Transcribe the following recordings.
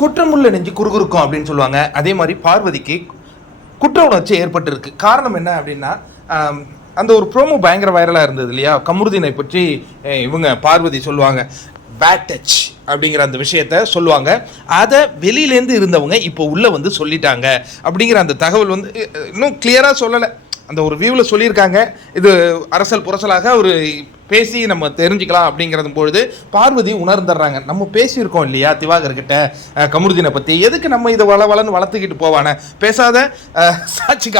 குற்றமுள்ள நெஞ்சு குறுகுறுக்கும் அப்படின்னு சொல்லுவாங்க. அதே மாதிரி பார்வதிக்கு குற்ற உணர்ச்சி ஏற்பட்டிருக்கு. காரணம் என்ன அப்படின்னா, அந்த ஒரு ப்ரோமோ பயங்கர வைரலாக இருந்தது இல்லையா? கமருதீனை பற்றி இவங்க பார்வதி சொல்லுவாங்க, பேட் டச் அப்படிங்கிற அந்த விஷயத்த சொல்லுவாங்க. அதை வெளியிலேருந்து இருந்தவங்க இப்போ உள்ளே வந்து சொல்லிட்டாங்க அப்படிங்கிற அந்த தகவல் வந்து இன்னும் கிளியராக சொல்லலை. அந்த ஒரு வியூவில் சொல்லியிருக்காங்க. இது அரசல் புரசலாக ஒரு பேசி நம்ம தெரிஞ்சுக்கலாம் அப்படிங்கிறது பொழுது பார்வதி உணர்ந்துடுறாங்க, நம்ம பேசியிருக்கோம் இல்லையா திவாகர்கிட்ட கமருதீனை பற்றி, எதுக்கு நம்ம இதை வளன்னு வளர்த்துக்கிட்டு போவானே, பேசாத சாட்சி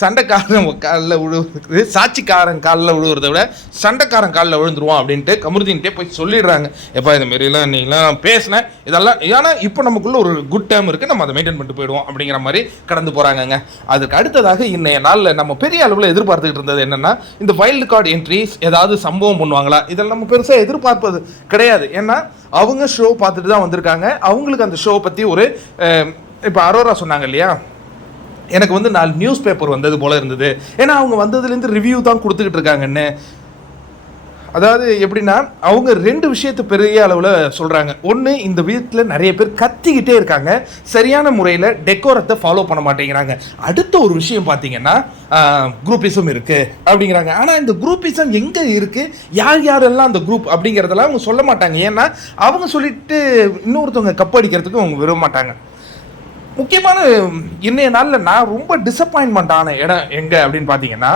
சண்டைக்காரன் காலில் விழுவுறது, சாட்சிக்காரன் காலில் விழுவுறத விட சண்டைக்காரன் காலில் விழுந்துருவோம் அப்படின்ட்டு கமருதீன்கிட்டே போய் சொல்லிடுறாங்க. எப்போ இந்த மாரிலாம் நீங்களாம் பேசினேன் இதெல்லாம், ஏன்னா இப்போ நமக்குள்ள ஒரு குட் டைம் இருக்குது, நம்ம அதை மெயின்டைன் பண்ணிட்டு போயிடுவோம் அப்படிங்கிற மாதிரி கடந்து போகிறாங்கங்க. அதுக்கு அடுத்ததாக இன்னைய நாளில் நம்ம பெரிய அளவில் எதிர்பார்த்துக்கிட்டு இருந்தது என்னென்னா, இந்த வைல்டு கார்டு என்ட்ரிஸ் ஏதாவது சம்பவம் பண்ணுவாங்களா, இதெல்லாம் நம்ம பெருசாக எதிர்பார்ப்பது கிடையாது. ஏன்னா அவங்க ஷோ பார்த்துட்டு தான் வந்திருக்காங்க. அவங்களுக்கு அந்த ஷோ பற்றி ஒரு இப்போ அரோரா சொன்னாங்க இல்லையா, எனக்கு வந்து 4 நியூஸ் பேப்பர் வந்தது போல் இருந்தது, ஏன்னா அவங்க வந்ததுலேருந்து ரிவ்யூ தான் கொடுத்துக்கிட்டு இருக்காங்கன்னு. அதாவது எப்படின்னா, அவங்க 2 விஷயத்தை பெரிய அளவில் சொல்கிறாங்க. ஒன்று, இந்த வீட்டில் நிறைய பேர் கத்திக்கிட்டே இருக்காங்க, சரியான முறையில் டெக்கோரத்தை ஃபாலோ பண்ண மாட்டேங்கிறாங்க. அடுத்த ஒரு விஷயம் பார்த்தீங்கன்னா, குரூப்பிசம் இருக்குது அப்படிங்கிறாங்க. ஆனால் இந்த குரூப்பிசம் எங்கே இருக்குது, யாரெல்லாம் அந்த குரூப் அப்படிங்கிறதெல்லாம் அவங்க சொல்ல மாட்டாங்க. ஏன்னா அவங்க சொல்லிட்டு இன்னொருத்தவங்க கப்படிக்கிறதுக்கு அவங்க விரும்ப மாட்டாங்க. முக்கியமான இன்னைய நாளில் நான் ரொம்ப டிசப்பாயின்மெண்ட் ஆன இடம் எங்கே அப்படின்னு பார்த்தீங்கன்னா,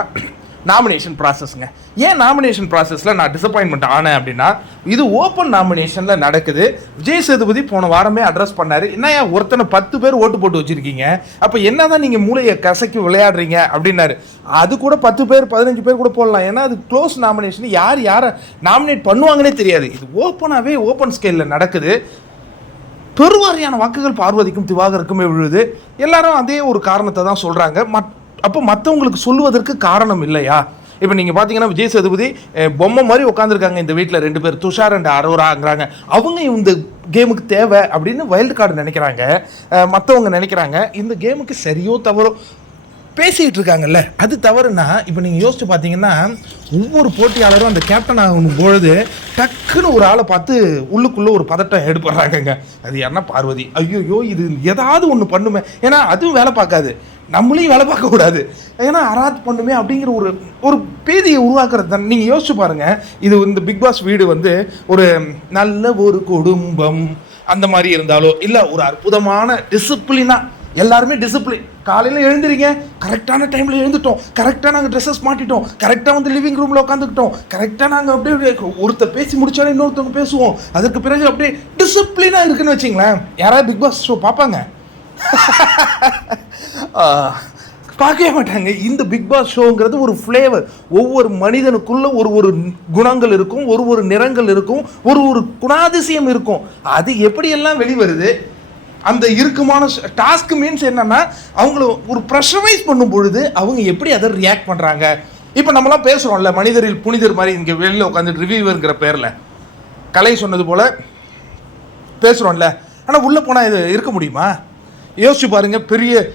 நாமினேஷன் ப்ராசஸ்ங்க. ஏன் நாமினேஷன் ப்ராசஸில் நான் டிசப்பாயின்மெண்ட் ஆனேன் அப்படின்னா, இது ஓப்பன் நாமினேஷனில் நடக்குது. விஜய் சேதுபதி போன வாரமே அட்ரஸ் பண்ணார், என்னையா ஒருத்தனை 10 பேர் ஓட்டு போட்டு வச்சுருக்கீங்க, அப்போ என்ன தான் நீங்கள் மூளையை கசக்கி விளையாடுறீங்க அப்படின்னாரு. அது கூட 10 பேர் 15 பேர் கூட போடலாம், ஏன்னா அது க்ளோஸ் நாமினேஷன், யாரை நாமினேட் பண்ணுவாங்கன்னே தெரியாது. இது ஓப்பனாகவே ஓப்பன் ஸ்கேலில் நடக்குது. பெருவாரியான வாக்குகள் பார்வதிக்கும் திவாகருக்குமே விழுது. எல்லாரும் அதே ஒரு காரணத்தை தான் சொல்கிறாங்க. அப்போ மற்றவங்களுக்கு சொல்லுவதற்கு காரணம் இல்லையா? இப்போ நீங்கள் பார்த்தீங்கன்னா, விஜய் சேதுபதி பொம்மை மாதிரி உட்காந்துருக்காங்க இந்த வீட்டில் 2 பேர், துஷார் அண்ட் அரோராங்கிறாங்க. அவங்க இந்த கேமுக்கு தேவை அப்படின்னு வைல்டு கார்டு நினைக்கிறாங்க, மற்றவங்க நினைக்கிறாங்க இந்த கேமுக்கு சரியோ தவறோ பேசிகிட்டு இருக்காங்கல்ல, அது தவறுனா. இப்போ நீங்கள் யோசிச்சு பார்த்தீங்கன்னா, ஒவ்வொரு போட்டியாளரும் அந்த கேப்டன் ஆகும் பொழுது டக்குன்னு ஒரு ஆளை பார்த்து உள்ளுக்குள்ளே ஒரு பதட்டம் ஏற்படுறாங்கங்க. அது யாருன்னா பார்வதி. ஐயோ இது ஏதாவது ஒன்று பண்ணுமே, ஏன்னா அதுவும் வேலை பார்க்காது, நம்மளையும் வேலை பார்க்கக்கூடாது, ஏன்னா அராத் பண்ணுமே அப்படிங்கிற ஒரு பேதியை உருவாக்குறது தான். நீங்கள் யோசிச்சு பாருங்கள், இது இந்த பிக் பாஸ் வீடு வந்து ஒரு நல்ல ஒரு குடும்பம் அந்த மாதிரி இருந்தாலோ, இல்லை ஒரு அற்புதமான டிசிப்ளினாக எல்லாருமே டிசிப்ளின், காலையில் எழுந்துறீங்க, கரெக்டான டைமில் எழுந்துட்டோம், கரெக்டாக நாங்கள் ட்ரெஸ்ஸஸ் மாட்டிட்டோம், கரெக்டாக வந்து லிவிங் ரூமில் உட்காந்துக்கிட்டோம், கரெக்டாக நாங்கள் அப்படியே ஒருத்தர் பேசி முடிச்சாலும் இன்னொருத்தவங்க பேசுவோம், அதுக்கு பிறகு அப்படியே டிசிப்ளினாக இருக்குன்னு வச்சிங்களேன். யாராவது பிக் பாஸ் ஷோ பார்ப்பாங்க? பார்க்கவே மாட்டாங்க. இந்த பிக் பாஸ் ஷோங்கிறது ஒரு ஃப்ளேவர். ஒவ்வொரு மனிதனுக்குள்ள ஒரு குணங்கள் இருக்கும், ஒரு நிறங்கள் இருக்கும், ஒரு குணாதிசயம் இருக்கும். அது எப்படியெல்லாம் வெளிவருது, அந்த இருக்குமான டாஸ்க் மீன்ஸ் என்னன்னா, அவங்கள ஒரு ப்ரெஷரைஸ் பண்ணும் பொழுது அவங்க எப்படி அதை ரியாக்ட் பண்ணுறாங்க. இப்போ நம்மளாம் பேசுகிறோம்ல, மனிதரில் புனிதர் மாதிரி இங்கே வெளியில் உட்காந்து ரிவ்யூவருங்கிற பேரில் கலை சொன்னது போல் பேசுகிறோம்ல. ஆனால் உள்ளே போனால் இது இருக்க முடியுமா? யோசிச்சு பாருங்கள், பெரிய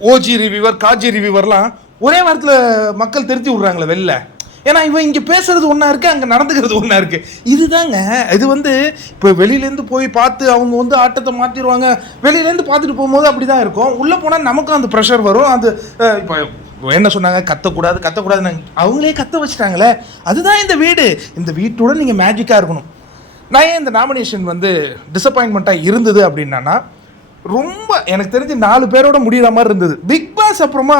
ஓஜி ரிவ்யூவர், காஜி ரிவ்யூவர்லாம் ஒரே வாரத்தில் மக்கள் திருத்தி விட்றாங்களே வெளில. ஏன்னா இவன் இங்கே பேசுறது ஒன்றா இருக்குது, அங்கே நடந்துக்கிறது ஒன்றா இருக்குது. இதுதாங்க, இது வந்து இப்போ வெளியிலேருந்து போய் பார்த்து அவங்க வந்து ஆட்டத்தை மாற்றிடுவாங்க. வெளியிலேருந்து பார்த்துட்டு போகும்போது அப்படி தான் இருக்கும், உள்ளே போனால் நமக்கும் அந்த ப்ரெஷர் வரும். அது இப்போ என்ன சொன்னாங்க, கத்தக்கூடாதுன்னு அவங்களே கத்த வச்சுட்டாங்களே. அதுதான் இந்த வீடு. இந்த வீட்டோட நீங்கள் மேஜிக்காக இருக்கணும். நான் ஏன் இந்த நாமினேஷன் வந்து டிசப்பாயின்மெண்ட்டாக இருந்தது அப்படின்னா, ரொம்ப எனக்கு தெரிஞ்சு 4 பேரோட முடிகிற மாதிரி இருந்தது. பிக் பாஸ் அப்புறமா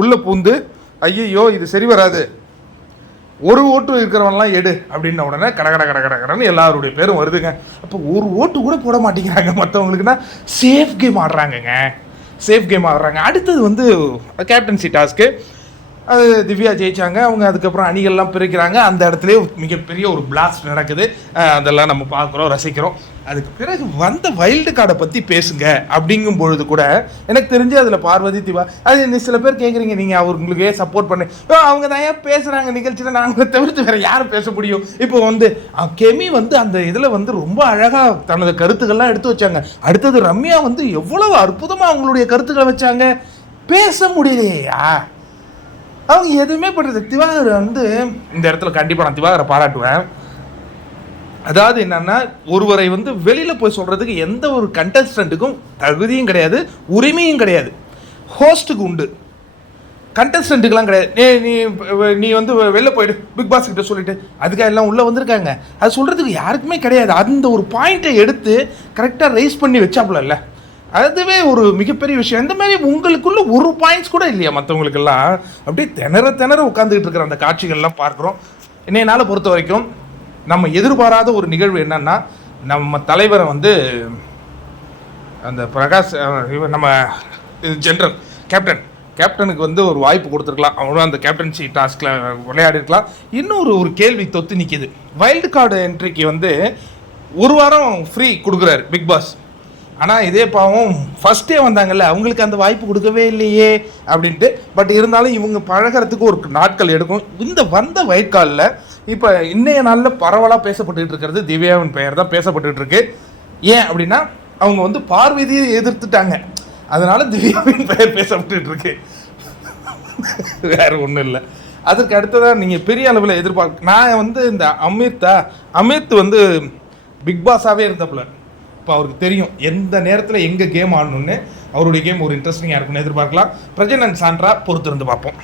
உள்ளே பூந்து ஐயோ இது சரி வராது, ஒரு ஓட்டு இருக்கிறவன்லாம் எடு அப்படின்ன உடனே கடன்னு எல்லாருடைய பேரும் வருதுங்க. அப்போ ஒரு ஓட்டு கூட போட மாட்டேங்கிறாங்க மற்றவங்களுக்குன்னா, சேஃப் கேம் ஆடுறாங்கங்க, சேஃப் கேம் ஆடுறாங்க. அடுத்தது வந்து கேப்டன்சி டாஸ்க்கு. அது திவ்யா ஜெயிச்சாங்க. அவங்க அதுக்கப்புறம் அணிகள்லாம் பிரிக்கிறாங்க. அந்த இடத்துல மிகப்பெரிய ஒரு பிளாஸ்ட் நடக்குது. அதெல்லாம் நம்ம பார்க்குறோம், ரசிக்கிறோம். அதுக்கு பிறகு வந்த வைல்டு கார்டை பற்றி பேசுங்க அப்படிங்கும் பொழுது கூட எனக்கு தெரிஞ்சு அதில் பார்வதி திவா, அது சில பேர் கேட்குறீங்க, நீங்கள் அவங்களுக்கே சப்போர்ட் பண்ணி, அவங்க தான் ஏன் பேசுகிறாங்க நிகழ்ச்சியில், நாங்களை தவிர்த்து வேறு யாரும் பேச முடியும். இப்போ வந்து கெமி வந்து அந்த இதில் வந்து ரொம்ப அழகாக தனது கருத்துக்கள்லாம் எடுத்து வச்சாங்க. அடுத்தது ரம்யா வந்து எவ்வளவு அற்புதமாக அவங்களுடைய கருத்துக்களை வச்சாங்க. பேச முடியலையா? அவங்க எதுவுமே பண்ணுறது. திவாகர் வந்து இந்த இடத்துல கண்டிப்பாக நான் திவாகரை பாராட்டுவேன். அதாவது என்னன்னா, ஒருவரை வந்து வெளியில போய் சொல்றதுக்கு எந்த ஒரு கண்டஸ்டன்ட்டுக்கும் தகுதியும் கிடையாது, உரிமையும் கிடையாது. ஹோஸ்ட்டுக்கு உண்டு, கண்டஸ்டன்ட்டுக்கெல்லாம் கிடையாது. நீ வந்து வெளில போயிடு பிக் பாஸ் கிட்ட சொல்லிட்டு, அதுக்காக எல்லாம் உள்ளே வந்திருக்காங்க. அது சொல்கிறதுக்கு யாருக்குமே கிடையாது. அந்த ஒரு பாயிண்ட்டை எடுத்து கரெக்டாக ரைஸ் பண்ணி வச்சாப்புல, அதுவே ஒரு மிகப்பெரிய விஷயம். இந்த மாதிரி உங்களுக்குள்ள ஒரு பாயிண்ட்ஸ் கூட இல்லையா மற்றவங்களுக்கெல்லாம்? அப்படியே திணற உட்காந்துக்கிட்டு இருக்கிற அந்த காட்சிகள்லாம் பார்க்குறோம். என்னைய நாளை பொறுத்த வரைக்கும் நம்ம எதிர்பாராத ஒரு நிகழ்வு என்னன்னா, நம்ம தலைவரை வந்து அந்த பிரகாஷ் நம்ம ஜென்ரல் கேப்டனுக்கு வந்து ஒரு வாய்ப்பு கொடுத்துருக்கலாம். அவனும் அந்த கேப்டன்சி டாஸ்கில் விளையாடிருக்கலாம். இன்னொரு ஒரு கேள்வி தொத்து நிற்கிது. வைல்டு கார்டு என்ட்ரிக்கு வந்து ஒரு வாரம் ஃப்ரீ கொடுக்குறாரு பிக் பாஸ். ஆனால் இதே பாவம் ஃபஸ்ட்டே வந்தாங்கல்ல, அவங்களுக்கு அந்த வாய்ப்பு கொடுக்கவே இல்லையே அப்படின்ட்டு. பட் இருந்தாலும் இவங்க பழகிறதுக்கு ஒரு நாட்கள் எடுக்கும். இந்த வந்த வைல்ட் கார்டில் இப்போ இன்றைய நாளில் பரவலாக பேசப்பட்டுக்கிட்டு இருக்கிறது திவ்யாவின் பெயர் தான் பேசப்பட்டுக்கிட்டு இருக்கு. ஏன் அப்படின்னா, அவங்க வந்து பார்வதியை எதிர்த்துட்டாங்க, அதனால திவ்யாவின் பெயர் பேசப்பட்டு இருக்கு. வேற ஒன்றும் இல்லை. அதற்கு அடுத்ததான் நீங்கள் பெரிய அளவில் நான் வந்து இந்த அமித் வந்து பிக் பாஸாகவே இருந்தப்பல. இப்போ அவருக்கு தெரியும் எந்த நேரத்தில் எங்கே கேம் ஆடணும்னு. அவருடைய கேம் ஒரு இன்ட்ரெஸ்டிங்காக இருக்குன்னு எதிர்பார்க்கலாம். பிரஜன் அண்ட் சாண்ட்ரா பொறுத்திருந்து பார்ப்போம்.